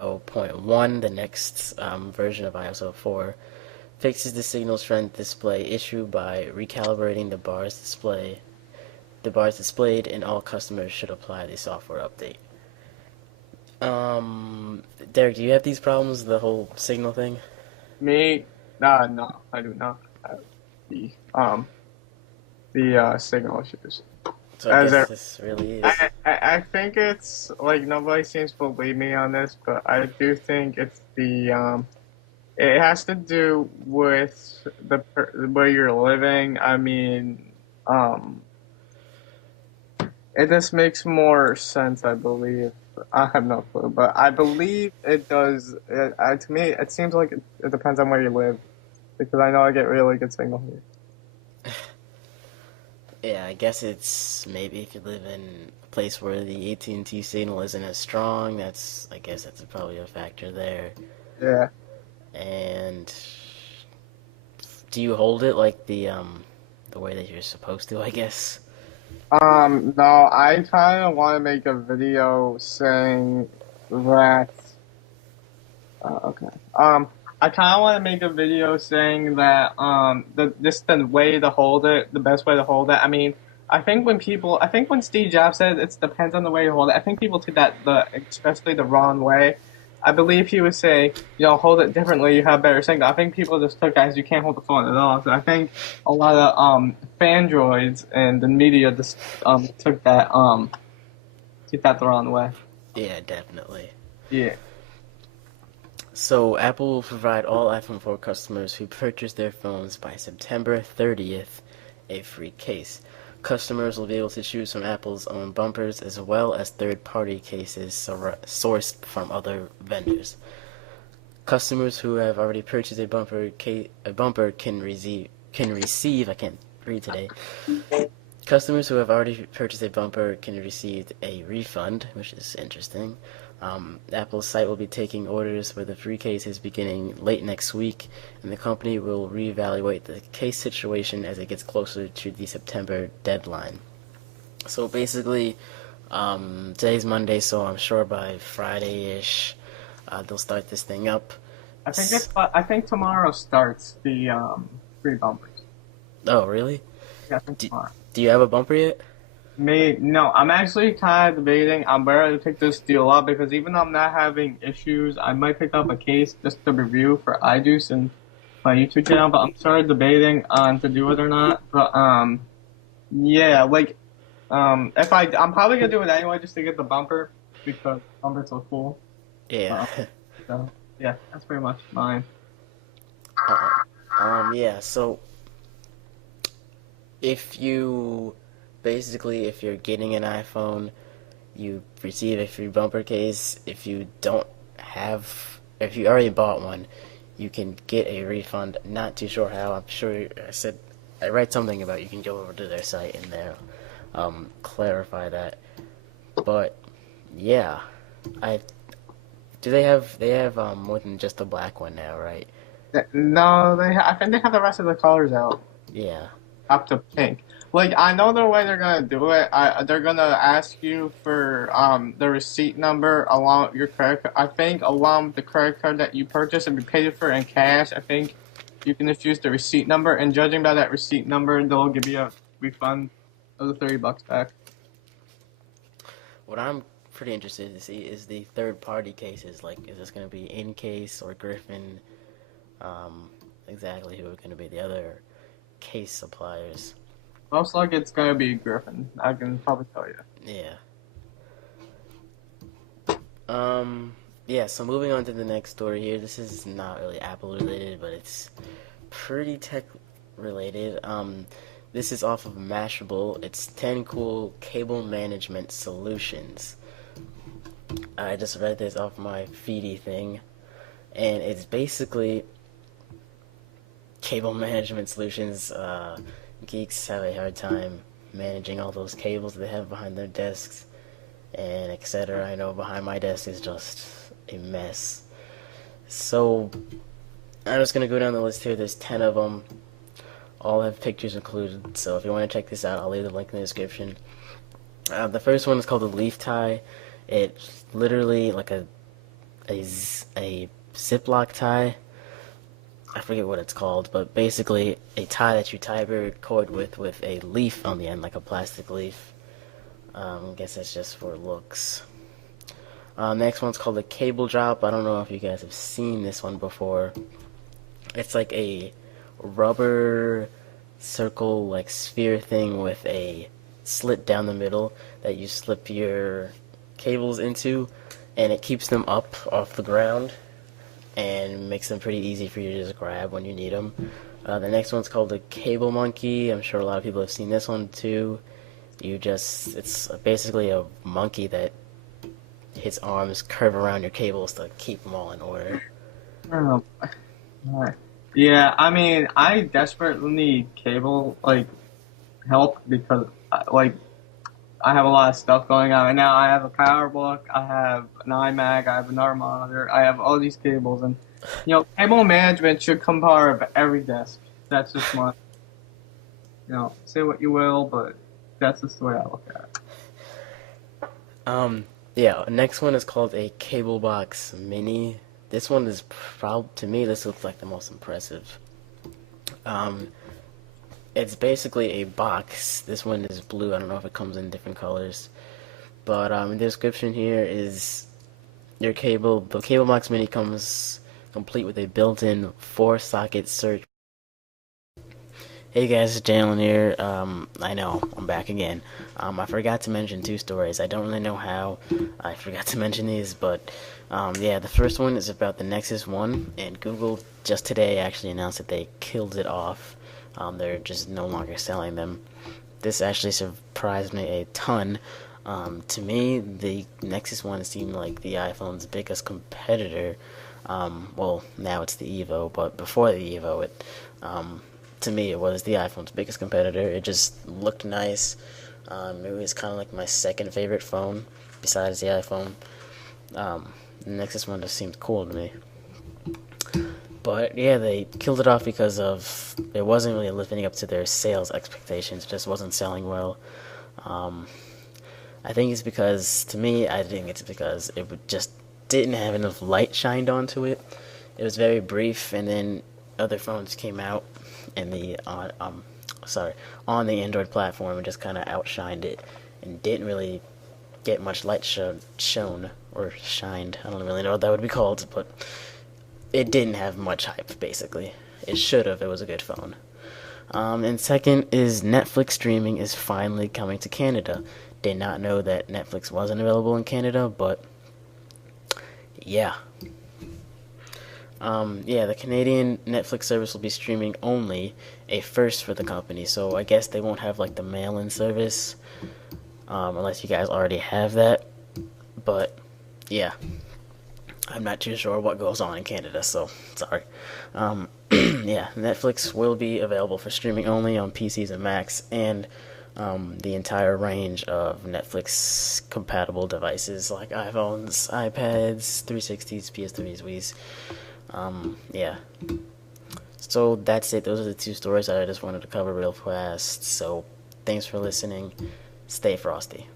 the next version of iOS 04, fixes the signal strength display issue by recalibrating the bars displayed, and all customers should apply the software update. Derek, do you have these problems, the whole signal thing? Me, no, I do not have the signal issues. So I As guess there, this really is. I think it's like nobody seems to believe me on this, but I do think it's the. It has to do with where you're living. I mean, um, it just makes more sense, I believe. I have no clue, but I believe it does. To me, it seems like it depends on where you live because I know I get really good signal here. Yeah, I guess it's maybe if you live in a place where the AT&T signal isn't as strong, I guess that's probably a factor there. Yeah. And do you hold it like the way that you're supposed to, I guess? No, I kind of want to make a video saying that. Okay. I kind of want to make a video saying that the way to hold it, the best way to hold it. I mean, I think when Steve Jobs said it depends on the way you hold it, I think people took that especially the wrong way. I believe he would say, hold it differently, you have better signal. I think people just took as you can't hold the phone at all. So I think a lot of fandroids and the media just took that the wrong way. Yeah, definitely. Yeah. So Apple will provide all iPhone 4 customers who purchase their phones by September 30th a free case. Customers will be able to choose from Apple's own bumpers as well as third-party cases sourced from other vendors. Customers who have already purchased a bumper can receive. I can't read today. Customers who have already purchased a bumper can receive a refund, which is interesting. Apple's site will be taking orders for the free cases beginning late next week, and the company will reevaluate the case situation as it gets closer to the September deadline. So basically, today's Monday, so I'm sure by Friday-ish, they'll start this thing up. I think tomorrow starts the free bumpers. Oh, really? Yeah, I think Do, tomorrow. do you have a bumper yet? Me, no, I'm actually kind of debating. I'm ready to pick this deal up because even though I'm not having issues, I might pick up a case just to review for iJuice and my YouTube channel. But I'm sort of debating on to do it or not. But yeah, like if I'm probably gonna do it anyway just to get the bumper because bumpers so cool. Yeah. Uh, so yeah, that's pretty much mine. Yeah, so if you if you're getting an iPhone, you receive a free bumper case. If you already bought one, you can get a refund. Not too sure how. I'm sure I read something about you can go over to their site and they'll clarify that. But yeah, I they have more than just the black one now, right? No, I think they have the rest of the colors out. Yeah. Up to pink. Like I know the way they're gonna do it. They're gonna ask you for the receipt number along with your credit card. I think along with the credit card that you purchased and you paid for in cash. I think you can just use the receipt number, and judging by that receipt number, they'll give you a refund of the $30 back. What I'm pretty interested to see is the third party cases. Like, is this going to be InCase or Griffin? Exactly who are going to be the other case suppliers? Most likely it's gonna be Griffin. I can probably tell you. Yeah. Yeah, so moving on to the next story here. This is not really Apple related, but it's pretty tech related. This is off of Mashable. It's 10 cool cable management solutions. I just read this off my feedy thing, and it's basically cable management solutions. Geeks have a hard time managing all those cables they have behind their desks and etc. I know behind my desk is just a mess. So I'm just gonna go down the list here. There's 10 of them. All have pictures included. So if you want to check this out, I'll leave the link in the description. The first one is called the leaf tie. It's literally like a Ziploc tie. I forget what it's called, but basically a tie that you tie your cord with a leaf on the end, like a plastic leaf. I guess that's just for looks. Next one's called a cable drop. I don't know if you guys have seen this one before. It's like a rubber circle, like sphere thing with a slit down the middle that you slip your cables into, and it keeps them up off the ground and makes them pretty easy for you to just grab when you need them. The next one's called the cable monkey. I'm sure a lot of people have seen this one too. It's basically a monkey that his arms curve around your cables to keep them all in order. Oh, my. Yeah, I mean, I desperately need cable like help because like I have a lot of stuff going on right now. I have a PowerBook, I have an iMac, I have another monitor, I have all these cables, and cable management should come part of every desk. That's just my, say what you will, but that's just the way I look at it. Yeah, next one is called a cable box mini. This one is to me, this looks like the most impressive. Um, it's basically a box. This one is blue. I don't know if it comes in different colors. But the description here is your cable. The cable box mini comes complete with a built-in 4-socket search. Hey guys, it's Jalen here. I know, I'm back again. I forgot to mention 2 stories. I don't really know how I forgot to mention these, but yeah, the first one is about the Nexus 1, and Google just today actually announced that they killed it off. They're just no longer selling them. This actually surprised me a ton. To me, the Nexus 1 seemed like the iPhone's biggest competitor. Well, now it's the Evo, but before the Evo, to me, it was the iPhone's biggest competitor. It just looked nice. It was kind of like my second favorite phone besides the iPhone. The Nexus one just seemed cool to me. But yeah, they killed it off because of it wasn't really living up to their sales expectations. It just wasn't selling well. Um, I think it's because, to me, I think it's because just didn't have enough light shined onto it. It was very brief, and then other phones came out and on the Android platform and just kind of outshined it and didn't really get much light shown or shined. I don't really know what that would be called, but it didn't have much hype, basically. It should have. It was a good phone. And second is Netflix streaming is finally coming to Canada. Did not know that Netflix wasn't available in Canada, but yeah. Yeah, the Canadian Netflix service will be streaming only, a first for the company. So I guess they won't have like the mail-in service, unless you guys already have that. But yeah, I'm not too sure what goes on in Canada, so sorry. Yeah, Netflix will be available for streaming only on PCs and Macs, and the entire range of Netflix compatible devices like iPhones, iPads, 360s, PS3s, Wii's. Yeah. So that's it. Those are the 2 stories that I just wanted to cover real fast. So thanks for listening. Stay frosty.